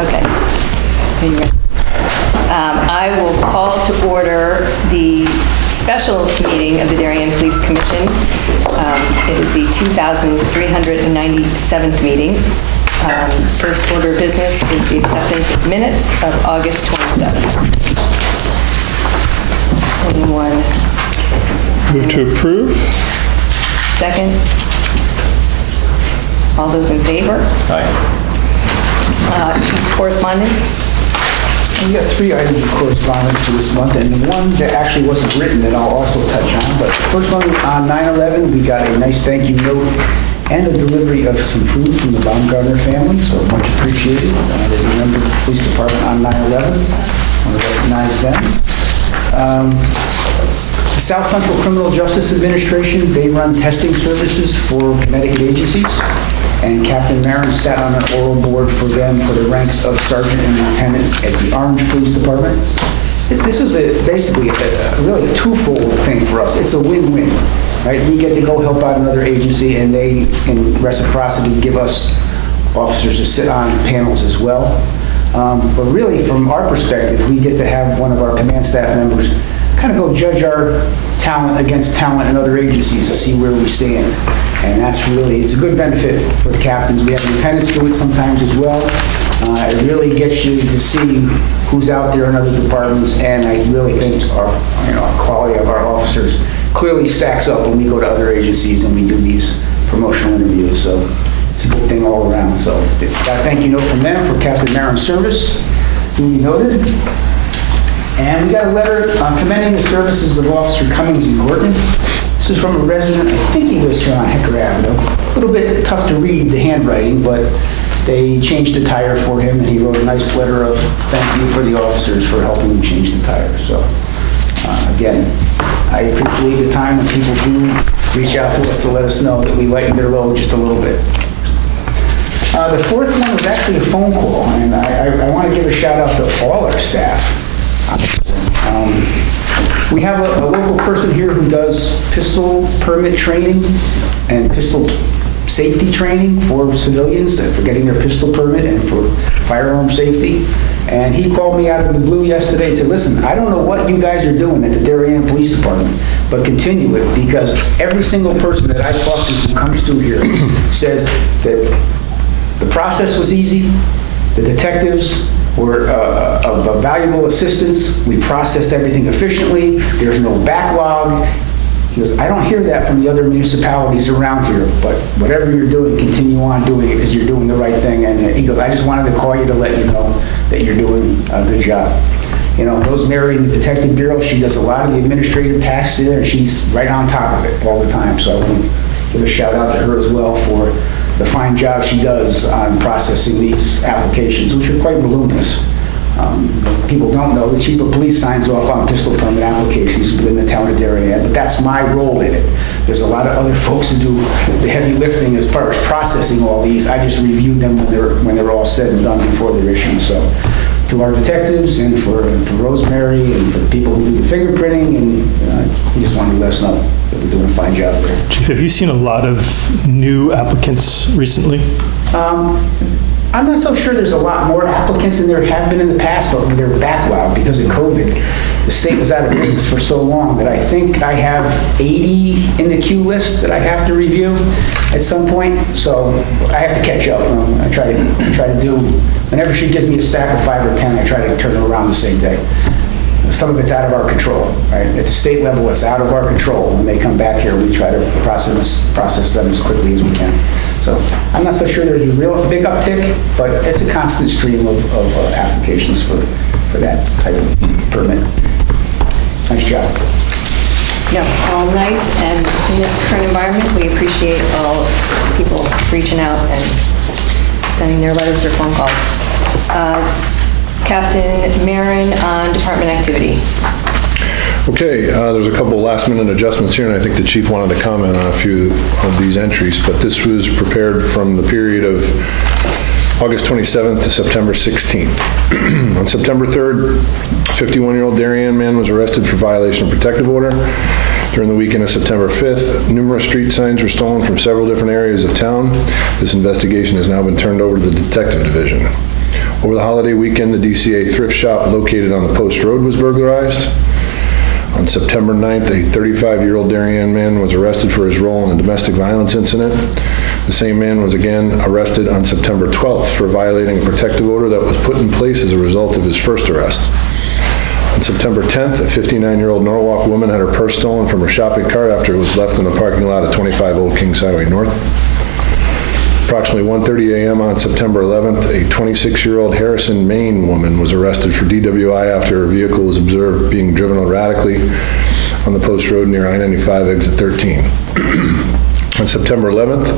Okay. Are you ready? I will call to order the special meeting of the Darien Police Commission. It is the 2,397th meeting. First order of business is the acceptance of minutes of August 27th. Anyone? Move to approve. Second? All those in favor? Aye. Correspondence? We got 3 items of correspondence for this month, and the one that actually wasn't written that I'll also touch on. But the first one, on 9/11, we got a nice thank you note and a delivery of some food from the Baumgartner family, so much appreciated. They remembered the police department on 9/11. I want to recognize them. The South Central Criminal Justice Administration, they run testing services for Connecticut agencies, and Captain Mann sat on an oral board for them for the ranks of sergeant and lieutenant at the Orange Police Department. This is basically really a twofold thing for us. It's a win-win, right? We get to go help out another agency, and they, in reciprocity, give us officers to sit on panels as well. But really, from our perspective, we get to have one of our command staff members kind of go judge our talent against talent in other agencies to see where we stand. And that's really, it's a good benefit for the captains. We have lieutenants do it sometimes as well. It really gets you to see who's out there in other departments, and I really think our quality of our officers clearly stacks up when we go to other agencies and we do these promotional interviews. So it's a good thing all around. So got a thank you note from them for Captain Marin's service, duly noted. And we got a letter commending the services of Officer Cummings and Gordon. This is from a resident, I think he lives here on Hecker Avenue. A little bit tough to read the handwriting, but they changed the tire for him, and he wrote a nice letter of thank you for the officers for helping him change the tire. So again, I appreciate the time when people do reach out to us to let us know that we lightened their load just a little bit. The fourth one was actually a phone call, and I want to give a shout out to all our staff. We have a local person here who does pistol permit training and pistol safety training for civilians for getting their pistol permit and for firearm safety. And he called me out of the blue yesterday and said, listen, I don't know what you guys are doing at the Darien Police Department, but continue it, because every single person that I talk to who comes through here says that the process was easy, the detectives were of valuable assistance, we processed everything efficiently, there's no backlog. He goes, I don't hear that from the other municipalities around here, but whatever you're doing, continue on doing it because you're doing the right thing. And he goes, I just wanted to call you to let you know that you're doing a good job. You know, Rosemary in the Detective Bureau, she does a lot of the administrative tasks there, and she's right on top of it all the time. So I want to give a shout out to her as well for the fine job she does on processing these applications, which are quite voluminous. People don't know the chief of police signs off on pistol permit applications within the town of Darien, but that's my role in it. There's a lot of other folks who do the heavy lifting as far as processing all these. I just review them when they're all said and done before they're issued. So to our detectives and for Rosemary and for the people who do the fingerprinting, and we just wanted to let us know that we're doing a fine job there. Chief, have you seen a lot of new applicants recently? I'm not so sure there's a lot more applicants than there have been in the past, but they're backlogged because of COVID. The state was out of business for so long that I think I have 80 in the queue list that I have to review at some point. So I have to catch up. I try to do, whenever she gives me a stack of 5 or 10, I try to turn it around the same day. Some of it's out of our control, right? At the state level, it's out of our control. When they come back here, we try to process them as quickly as we can. So I'm not so sure there's a real big uptick, but it's a constant stream of applications for that type of permit. Nice job. Yeah, all nice, and in this current environment, we appreciate all people reaching out and sending their letters or phone calls. Captain Marin on department activity. Okay, there's a couple last-minute adjustments here, and I think the chief wanted to comment on a few of these entries, but this was prepared from the period of August 27th to September 16th. On September 3rd, 51-year-old Darian man was arrested for violation of protective order. During the weekend of September 5th, numerous street signs were stolen from several different areas of town. This investigation has now been turned over to the detective division. Over the holiday weekend, the DCA thrift shop located on the Post Road was burglarized. On September 9th, a 35-year-old Darien man was arrested for his role in a domestic violence incident. The same man was again arrested on September 12th for violating a protective order that was put in place as a result of his first arrest. On September 10th, a 59-year-old Norwalk woman had her purse stolen from her shopping cart after it was left in the parking lot at 25 Old Kings Highway North. Approximately 1:30 a.m. on September 11th, a 26-year-old Harrison, Maine woman was arrested for DWI after her vehicle was observed being driven erratically on the Post Road near I-95 exit 13. On September 11th,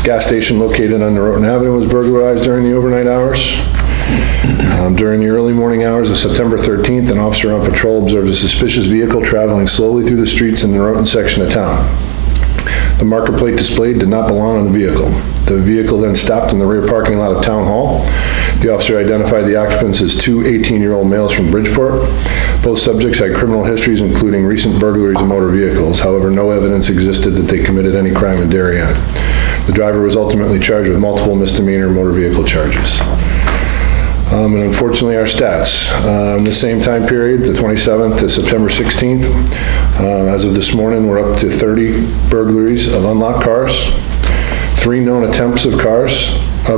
a gas station located on Norotan Avenue was burglarized during the overnight hours. During the early morning hours of September 13th, an officer on patrol observed a suspicious vehicle traveling slowly through the streets in the Norotan section of town. The marker plate displayed did not belong on the vehicle. The vehicle then stopped in the rear parking lot of Town Hall. The officer identified the occupants as two 18-year-old males from Bridgeport. Both subjects had criminal histories, including recent burglaries of motor vehicles. However, no evidence existed that they committed any crime in Darien. The driver was ultimately charged with multiple misdemeanor motor vehicle charges. And unfortunately, our stats. In the same time period, the 27th to September 16th, as of this morning, we're up to 30 burglaries of unlocked cars, 3 known attempts of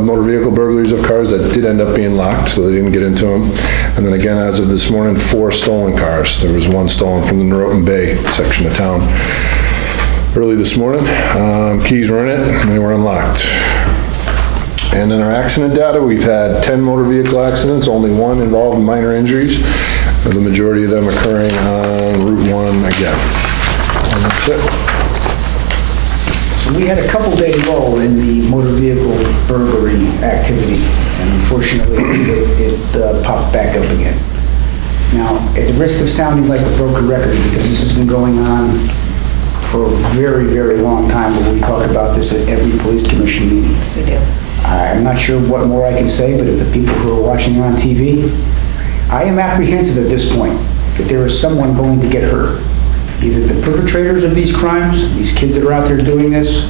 motor vehicle burglaries of cars that did end up being locked, so they didn't get into them. And then again, as of this morning, 4 stolen cars. There was 1 stolen from the Norotan Bay section of town early this morning. Keys were in it, and they were unlocked. And in our accident data, we've had 10 motor vehicle accidents, only 1 involved minor injuries, the majority of them occurring on Route 1 again. And that's it. We had a couple-day lull in the motor vehicle burglary activity, and unfortunately, it popped back up again. Now, at the risk of sounding like a broken record, because this has been going on for a very, very long time, but we talk about this at every police commission meeting. Yes, we do. I'm not sure what more I can say, but if the people who are watching on TV, I am apprehensive at this point that there is someone going to get hurt. Either the perpetrators of these crimes, these kids that are out there doing this,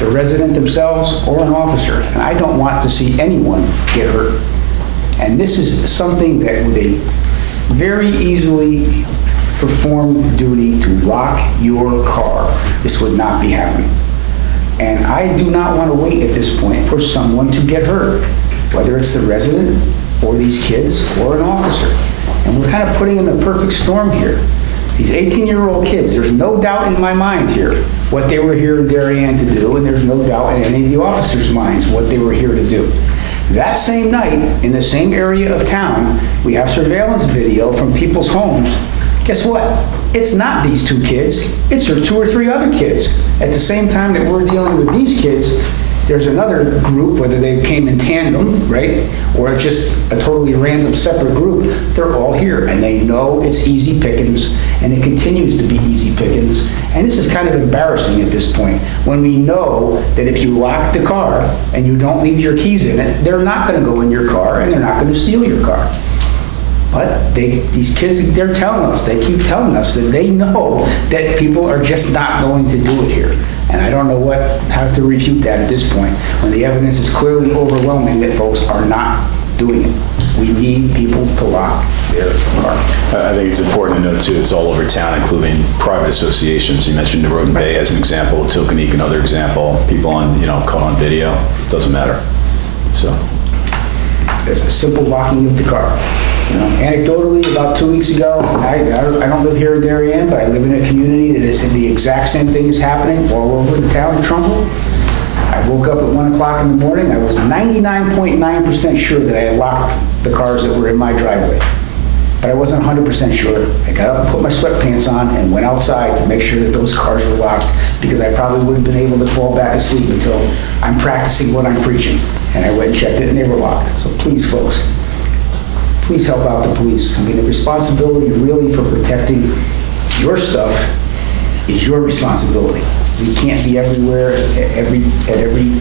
the resident themselves, or an officer. And I don't want to see anyone get hurt. And this is something that with a very easily performed duty to lock your car, this would not be happening. And I do not want to wait at this point for someone to get hurt, whether it's the resident or these kids or an officer. And we're kind of putting in the perfect storm here. These 18-year-old kids, there's no doubt in my mind here what they were here in Darien to do, and there's no doubt in any of the officers' minds what they were here to do. That same night, in the same area of town, we have surveillance video from people's homes. Guess what? It's not these 2 kids, it's 2 or 3 other kids. At the same time that we're dealing with these kids, there's another group, whether they came in tandem, right, or it's just a totally random separate group, they're all here, and they know it's easy pickings, and it continues to be easy pickings, and this is kind of embarrassing at this point, when we know that if you lock the car and you don't leave your keys in it, they're not going to go in your car, and they're not going to steal your car. But these kids, they're telling us, they keep telling us that they know that people are just not going to do it here. And I don't know how to refute that at this point, when the evidence is clearly overwhelming that folks are not doing it. We need people to lock their car. I think it's important to note too, it's all over town, including private associations. You mentioned the Norotan Bay as an example, Tilconique another example, people on, caught on video, doesn't matter, so. It's a simple locking of the car. Anecdotally, about 2 weeks ago, I don't live here in Darien, but I live in a community that is the exact same thing is happening all over the town of Trumbull. I woke up at 1 o'clock in the morning. I was 99.9% sure that I had locked the cars that were in my driveway. But I wasn't 100% sure. I got up and put my sweatpants on and went outside to make sure that those cars were locked, because I probably wouldn't have been able to fall back asleep until I'm practicing what I'm preaching. And I went and checked it, and they were locked. So please, folks, please help out the police. I mean, the responsibility really for protecting your stuff is your responsibility. We can't be everywhere at every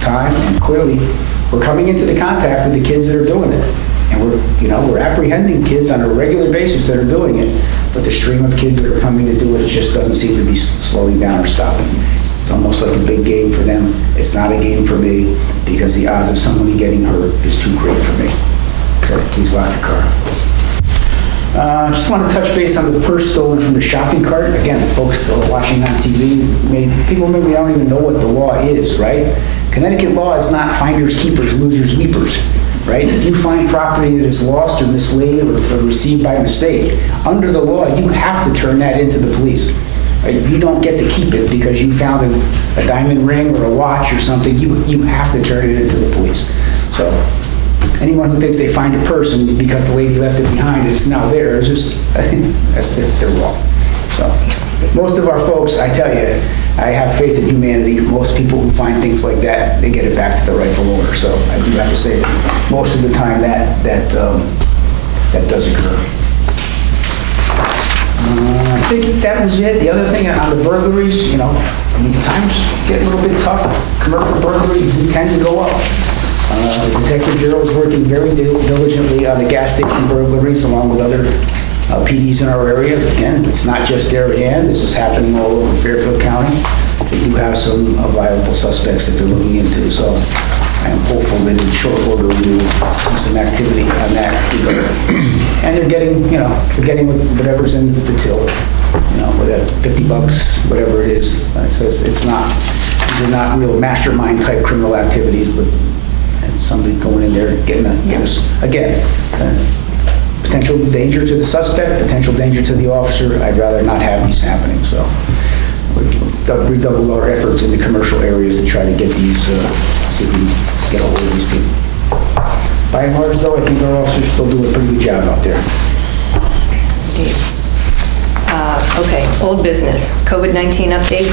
time, and clearly, we're coming into the contact with the kids that are doing it. And we're apprehending kids on a regular basis that are doing it, but the stream of kids that are coming to do it just doesn't seem to be slowing down or stopping. It's almost like a big game for them. It's not a game for me, because the odds of somebody getting hurt is too great for me. please lock the car. Just want to touch base on the purse stolen from the shopping cart. Again, folks still watching on TV, people maybe don't even know what the law is, right? Connecticut law is not finders keepers, losers weepers, right? If you find property that is lost or mislaid or received by mistake, under the law, you have to turn that into the police. Right? You don't get to keep it because you found a diamond ring or a watch or something. You have to turn it into the police. So anyone who thinks they find a person because the lady left it behind, it's now theirs, they're wrong. So most of our folks, I tell you, I have faith in humanity. Most people who find things like that, they get it back to the rightful owner. So I do have to say that most of the time that does occur. I think that was it. The other thing on the burglaries, times get a little bit tough. Commercial burglaries do tend to go up. The Detective Bureau is working very diligently on the gas station burglaries along with other PDs in our area. Again, it's not just Darien. This is happening all over Fairfield County. They do have some viable suspects that they're looking into. So I am hopeful that in short order we will see some activity on that regard. And they're getting whatever's in the till, whether $50, whatever it is. So they're not real mastermind type criminal activities, but somebody going in there getting us, again, potential danger to the suspect, potential danger to the officer. I'd rather not have these happening. So we'll redouble our efforts in the commercial areas to try to get these, see if we can get a hold of these people. By and large, though, I think our officers still do a pretty good job out there. Indeed. Okay, old business, COVID-19 update.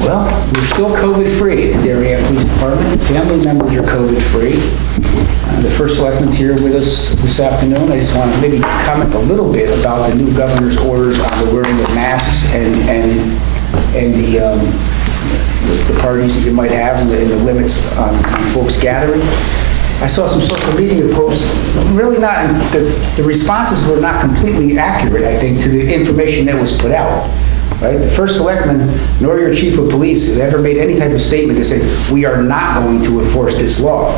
Well, we're still COVID-free at the Darien Police Department. Family members are COVID-free. The first selectman's here with us this afternoon. I just want to maybe comment a little bit about the new governor's orders on the wearing of masks and the parties that you might have and the limits on folks gathering. I saw some social media posts, really not, the responses were not completely accurate, I think, to the information that was put out. Right? The first selectman, nor your chief of police, has ever made any type of statement to say, we are not going to enforce this law,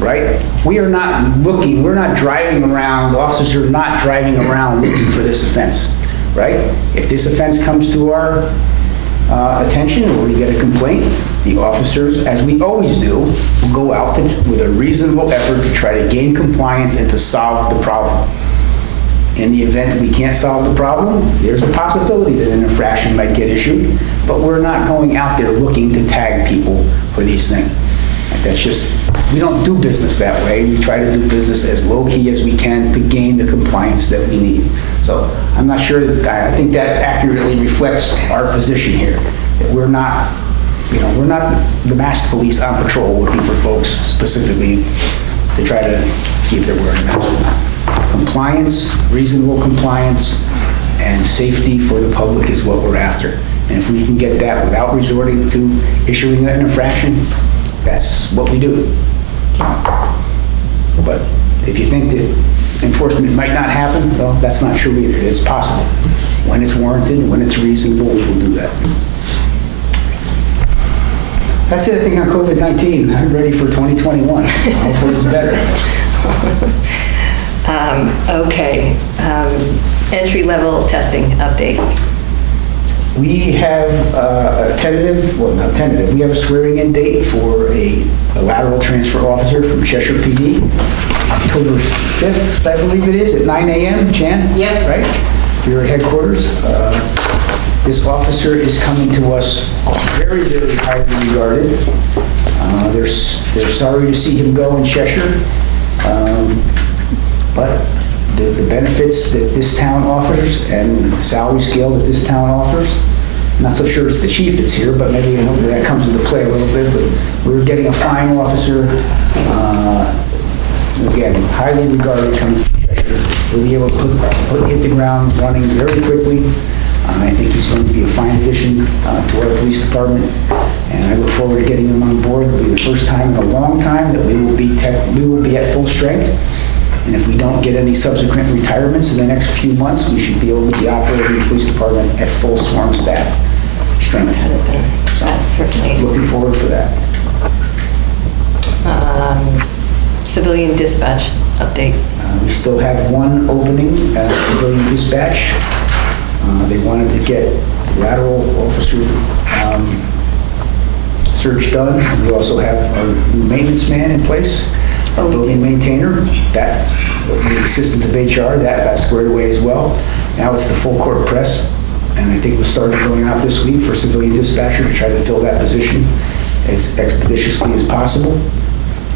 right? We are not looking, we're not driving around, officers are not driving around looking for this offense, right? If this offense comes to our attention or we get a complaint, the officers, as we always do, will go out with a reasonable effort to try to gain compliance and to solve the problem. In the event that we can't solve the problem, there's a possibility that an infraction might get issued, but we're not going out there looking to tag people for these things. That's just, we don't do business that way. We try to do business as low-key as we can to gain the compliance that we need. So I'm not sure that, I think that accurately reflects our position here. That we're not the masked police on patrol looking for folks specifically to try to see if they're wearing masks. Compliance, reasonable compliance, and safety for the public is what we're after. And if we can get that without resorting to issuing an infraction, that's what we do. But if you think that enforcement might not happen, well, that's not true either. It's possible. When it's warranted, when it's reasonable, we will do that. That's it, I think, on COVID-19. I'm ready for 2021. Hopefully it's better. Okay, entry-level testing update. We have a tentative, well, not tentative, we have a swearing-in date for a lateral transfer officer from Cheshire PD, October 5th, I believe it is, at 9 a.m., Jan? Yep. Right? Here at headquarters. This officer is coming to us very, very highly regarded. They're sorry to see him go in Cheshire. But the benefits that this town offers and the salary scale that this town offers, I'm not so sure it's the chief that's here, but maybe that comes into play a little bit. But we're getting a fine officer, again, highly regarded coming from Cheshire. We'll be able to hit the ground running very quickly. I think he's going to be a fine addition to our police department, and I look forward to getting him on board. It'll be the first time in a long time that we will be at full strength. And if we don't get any subsequent retirements in the next few months, we should be able to be operating the police department at full sworn staff strength. That's certainly. Looking forward for that. Civilian dispatch update. We still have one opening at civilian dispatch. They wanted to get the lateral officer search done. We also have our new maintenance man in place, our building maintainer. That's with the assistance of HR, that's squared away as well. Now it's the full court press, and I think we'll start going out this week for civilian dispatcher to try to fill that position as expeditiously as possible.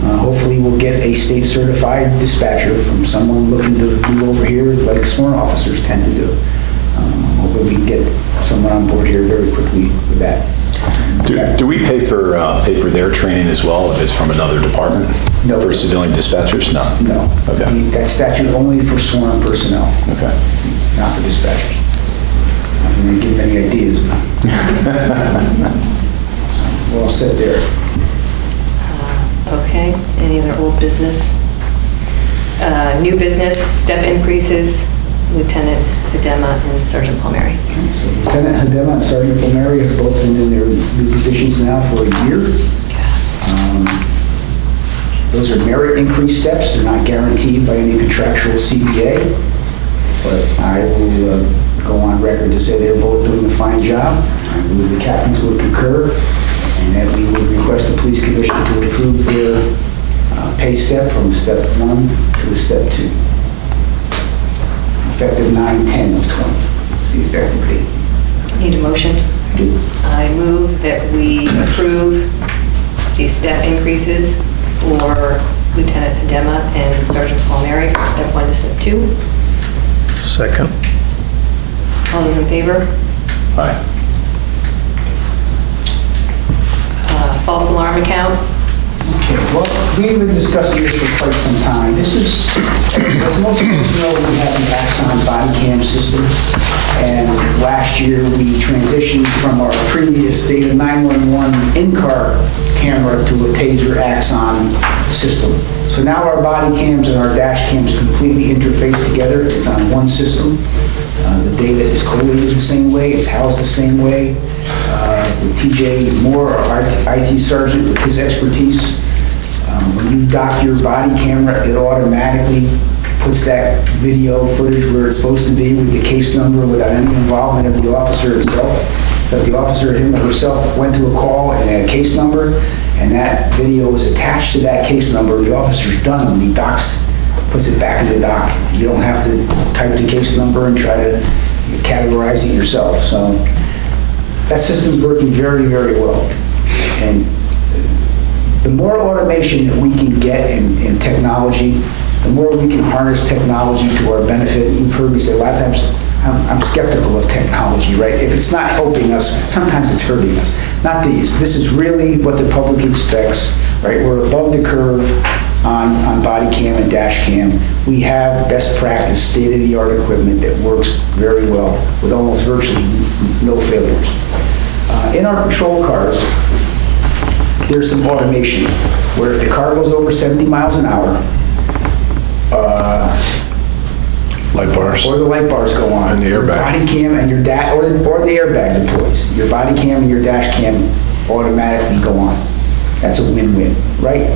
Hopefully we'll get a state certified dispatcher from someone looking to do over here like sworn officers tend to do. Hopefully we can get someone on board here very quickly with that. Do we pay for their training as well if it's from another department? No. For civilian dispatchers? No. No. Okay. That statute only for sworn personnel, Okay. not for dispatchers. I'm not going to give any ideas, but so we're all set there. Okay, any other old business? New business, step increases, Lieutenant Hedema and Sergeant Palmieri. Okay, so Lieutenant Hedema and Sergeant Palmieri have both been in their new positions now for a year. Those are merit increase steps. They're not guaranteed by any contractual CBA, but I will go on record to say they're both doing a fine job. I believe the captains would concur, and that we would request the police commission to approve their pay step from step 1 to step 2. Effective 9/10 of 20. That's the effective date. Need a motion? I do. I move that we approve the step increases for Lieutenant Hedema and Sergeant Palmieri from step 1 to step 2. Second. All those in favor? Aye. False alarm account. Okay, well, we've been discussing this for quite some time. This is, as most people know, we have an Axon body cam system. And last year, we transitioned from our previous Data 911 in-car camera to a TASER Axon system. So now our body cams and our dash cams completely interface together. It's on one system. The data is collated the same way. It's housed the same way. With TJ Moore, our IT sergeant, with his expertise, when you dock your body camera, it automatically puts that video footage where it's supposed to be with the case number without any involvement of the officer itself. So if the officer, him or herself, went to a call and had a case number, and that video was attached to that case number, the officer's done when he docks, puts it back in the dock. You don't have to type the case number and try to categorize it yourself. So that system's working very, very well. And the more automation that we can get in technology, the more we can harness technology to our benefit. You've heard me say a lot of times, I'm skeptical of technology, right? If it's not helping us, sometimes it's hurting us. Not these. This is really what the public expects, right? We're above the curve on body cam and dash cam. We have best practice, state-of-the-art equipment that works very well with almost virtually no failures. In our patrol cars, there's some automation where if the car goes over 70 miles an hour, Light bars. or the light bars go on, And the your airbag. body cam and your or the airbag deploys. Your body cam and your dash cam automatically go on. That's a win-win, right?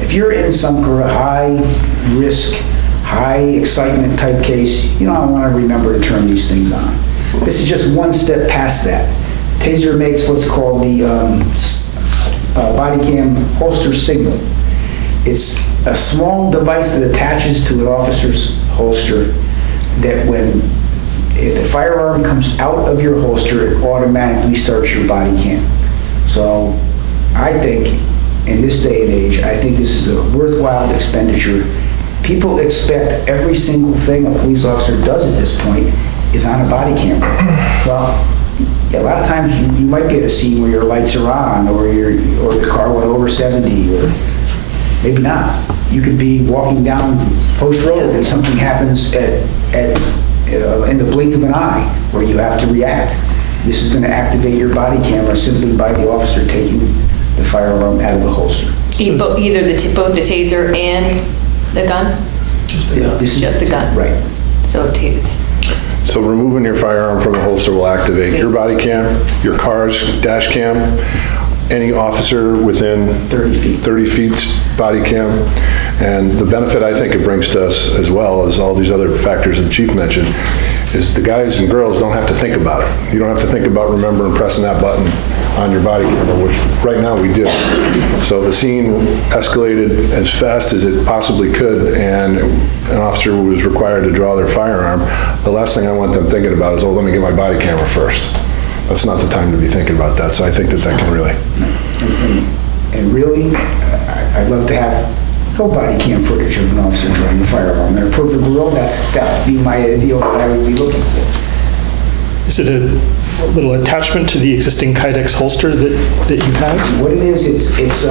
If you're in some sort of high-risk, high-excitement type case, you don't want to remember to turn these things on. This is just one step past that. TASER makes what's called the body cam holster signal. It's a small device that attaches to an officer's holster that if the firearm comes out of your holster, it automatically starts your body cam. So I think in this day and age, I think this is a worthwhile expenditure. People expect every single thing a police officer does at this point is on a body camera. Well, yeah, a lot of times you might get a scene where your lights are on or the car went over 70 or maybe not. You could be walking down Post Road and something happens in the blink of an eye where you have to react. This is going to activate your body camera simply by the officer taking the firearm out of the holster. Either both the taser and the gun? Just the gun. This is Just the gun. Right. So it's So removing your firearm from the holster will activate your body cam, your car's dash cam, any officer within 30 feet. 30 feet body cam, And the benefit I think it brings to us, as well as all these other factors the chief mentioned, is the guys and girls don't have to think about it. You don't have to think about remembering pressing that button on your body camera, which right now we do. So the scene escalated as fast as it possibly could, and an officer was required to draw their firearm. The last thing I want them thinking about is, oh, let me get my body camera first. That's not the time to be thinking about that. So I think that can really... And really, I'd love to have full body cam footage of an officer drawing the firearm. In a perfect world, that would be my ideal that I would be looking for. Is it a little attachment to the existing Kydex holster that you have? What it is, it's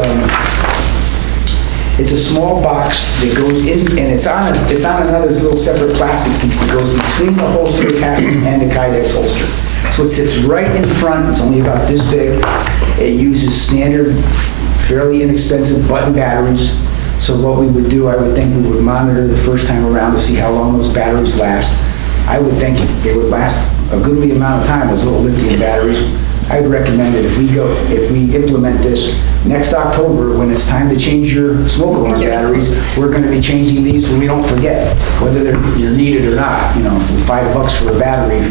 a small box that goes in, and it's on another little separate plastic piece that goes between the holster attachment and the Kydex holster. So it sits right in front. It's only about this big. It uses standard, fairly inexpensive button batteries. So what we would do, I would think we would monitor the first time around to see how long those batteries last. I would think they would last a goodly amount of time, those little lithium batteries. I'd recommend that if we implement this next October, when it's time to change your smoke alarm batteries, we're going to be changing these so we don't forget whether they're needed or not. You know, $5 for a battery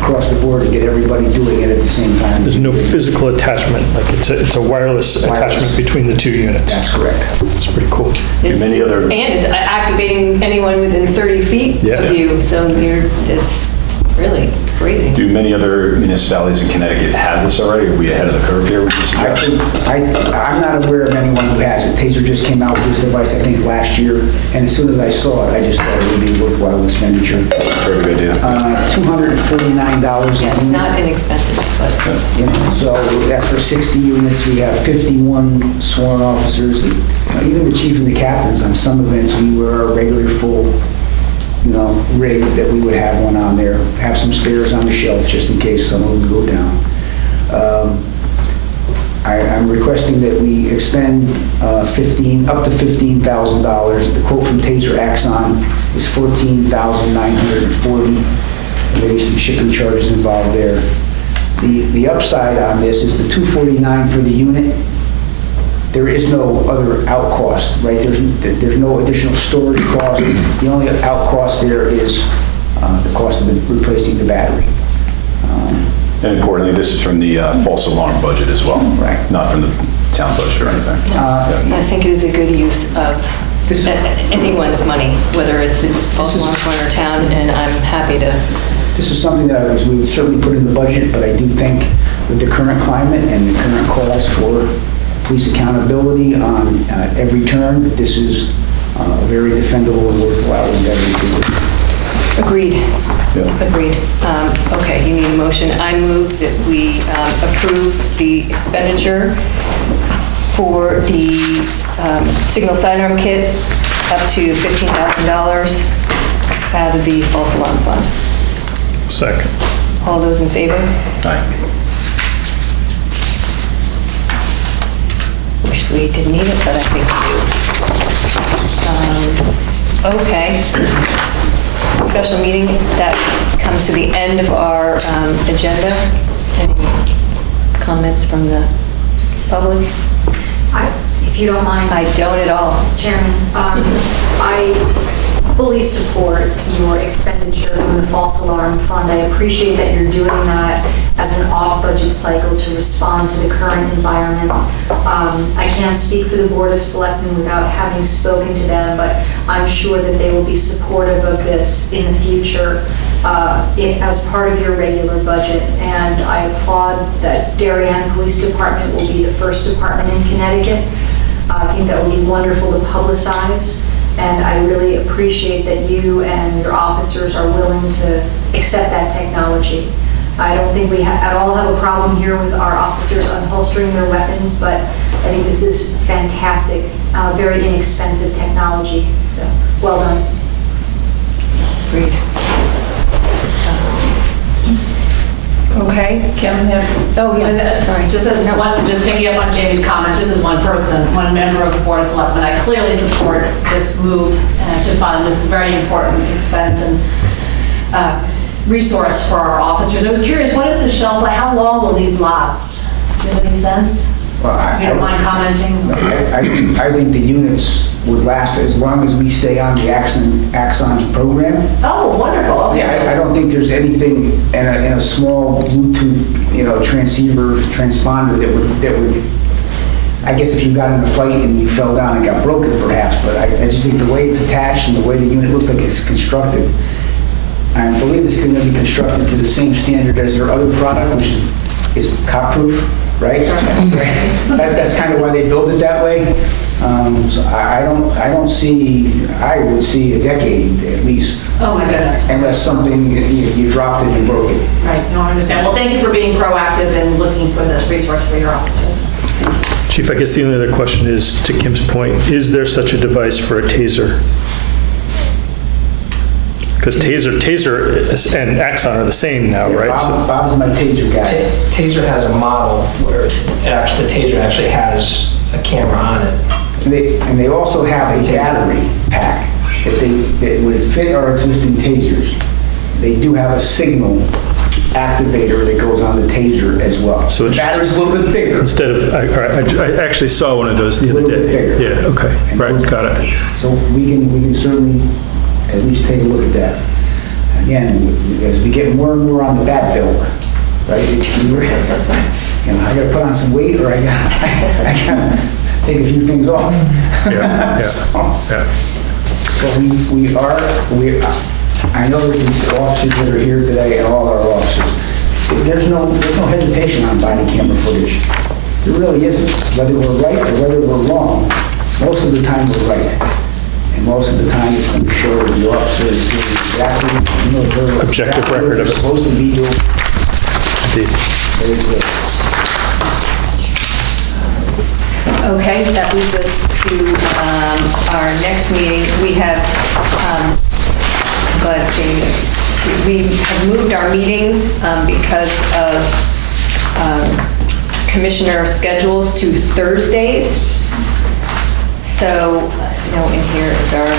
across the board to get everybody doing it at the same time. There's no physical attachment, like it's a wireless attachment between the two units. That's correct. It's pretty cool. And it's activating anyone within 30 feet of you, so it's really crazy. Do many other municipalities in Connecticut have this already? Are we ahead of the curve here, would you suggest? I'm not aware of anyone who has it. Taser just came out with this device, I think, last year, and as soon as I saw it, I just thought it would be a worthwhile expenditure. That's a very good idea. $249. Yeah, it's not inexpensive, but... You know, so that's for 60 units. We have 51 sworn officers. Even the chief and the captains, on some events, we were a regular full rig that we would have one on there, have some spares on the shelf just in case someone would go down. I'm requesting that we expend up to $15,000. The quote from Taser Axon is $14,940. Maybe some shipping charges involved there. The upside on this is the $249 for the unit. There is no other out cost, right? There's no additional storage cost. The only out cost there is the cost of replacing the battery. And importantly, this is from the false alarm budget as well. Right. Not from the town budget or anything. I think it is a good use of anyone's money, whether it's in false alarm fund or town, and I'm happy to... This is something that we would certainly put in the budget, but I do think with the current climate and the current calls for police accountability on every turn, this is a very defendable and worthwhile endeavor. Agreed. Yeah. Agreed. Okay, you need a motion. I move that we approve the expenditure for the signal sidearm kit up to $15,000 out of the false alarm fund. Second. All those in favor? Aye. Wish we didn't need it, but I think we do. Okay. Special meeting, that comes to the end of our agenda. Any comments from the public? If you don't mind. I don't at all. Mr. Chairman, I fully support your expenditure from the false alarm fund. I appreciate that you're doing that as an off-budget cycle to respond to the current environment. I can't speak for the Board of Selectmen without having spoken to them, but I'm sure that they will be supportive of this in the future as part of your regular budget. And I applaud that Darien Police Department will be the first department in Connecticut. I think that would be wonderful to publicize. And I really appreciate that you and your officers are willing to accept that technology. I don't think we at all have a problem here with our officers unholstering their weapons, but I think this is fantastic, very inexpensive technology. So, well done. Agreed. Okay. Kevin has. Oh, yeah, sorry. Just picking up on Jamie's comments, just as one person, one member of the Board of Selectmen, I clearly support this move to fund this very important expense and resource for our officers. I was curious, what is the shelf life? How long will these last? Do you have any sense? Well, you don't mind commenting? I think the units would last as long as we stay on the Axon program. Oh, wonderful, okay. I don't think there's anything in a small Bluetooth, transceiver, transponder that would, I guess if you got in a fight and you fell down and got broken perhaps, but I just think the way it's attached and the way the unit looks like it's constructed, I believe it's going to be constructed to the same standard as their other product, which is cop-proof, right? That's kind of why they build it that way. So I would see a decade at least. Oh, my goodness. Unless something, you dropped it and broke it. Right, no, I understand. Well, thank you for being proactive and looking for this resource for your officers. Chief, I guess the only other question is, to Kim's point, is there such a device for a taser? Because taser and Axon are the same now, right? Bob's my taser guy. Taser has a model where the taser actually has a camera on it. And they also have a battery pack that would fit our existing tasers. They do have a signal activator that goes on the taser as well. So the it's battery's a little bit bigger. Instead of, I actually saw one of those the other day. Bigger. Yeah, okay, right, got it. So we can certainly at least take a look at that. Again, as we get more and more on the bat bill, right? I got to put on some weight, or I got to take a few things off. Yeah. But I know that the officers that are here today and all our officers, there's no hesitation on body camera footage. There really isn't. Whether we're right or whether we're wrong, most of the time we're right. And most of the time it's going to show that the officer is doing exactly, Objective record of it. Supposed to be doing. Indeed. Very good. Okay, that leads us to our next meeting. We have, I'm glad Jamie, we have moved our meetings because of commissioner schedules to Thursdays. So, in here is our,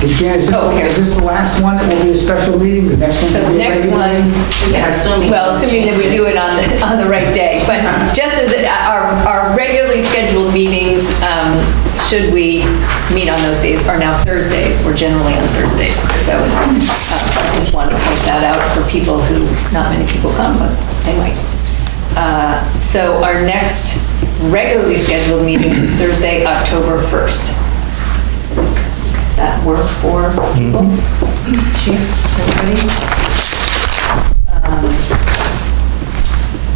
Jan, is this the last one that will be a special meeting? The next one? so the next one, assuming that we do it on the right day, but just as our regularly scheduled meetings, should we meet on those days, are now Thursdays. We're generally on Thursdays. So I just wanted to point that out for people who, not many people come, but anyway. So our next regularly scheduled meeting is Thursday, October 1st. Does that work for people? Chief, everybody?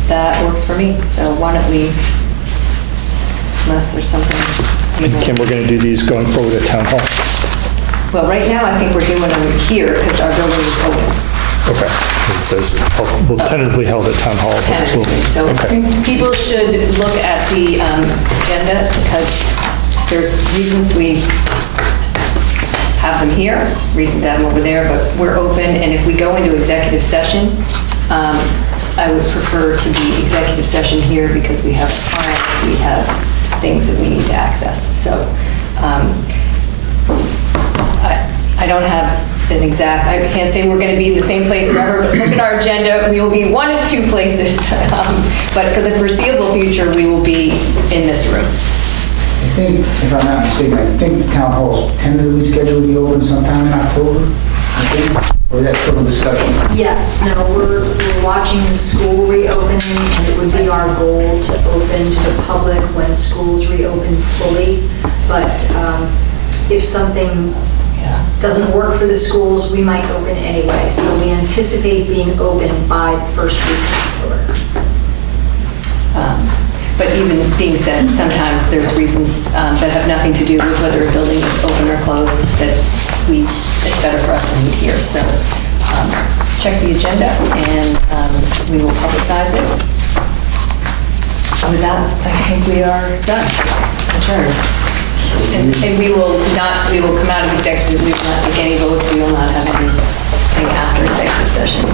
That works for me. So why don't we, unless there's something. And Kim, we're going to do these going forward at Town Hall? Well, right now, I think we're doing them here because our building is open. Okay. It says, we'll tentatively held at Town Hall. Tentatively. So Okay. people should look at the agenda because there's reasons we have them here, reasons to have them over there, but we're open. And if we go into executive session, I would prefer to be executive session here because we have clients, we have things that we need to access. So I don't have an exact, I can't say we're going to be in the same place forever, but look at our agenda, we will be one of two places. But for the foreseeable future, we will be in this room. I think, if I'm not mistaken, I think the town hall's tentatively scheduled to be open sometime in October, I think, or is that still a discussion? Yes, no, we're watching the school reopening, and it would be our goal to open to the public when schools reopen fully. But if something doesn't work for the schools, we might open anyway. So we anticipate being open by the first week of October. But even being said, sometimes there's reasons that have nothing to do with whether a building is open or closed that it's better for us to meet here. So check the agenda and we will publicize it. With that, I think we are done, adjourned. And we will come out of executive, we will not take any votes, we will not have anything after executive session.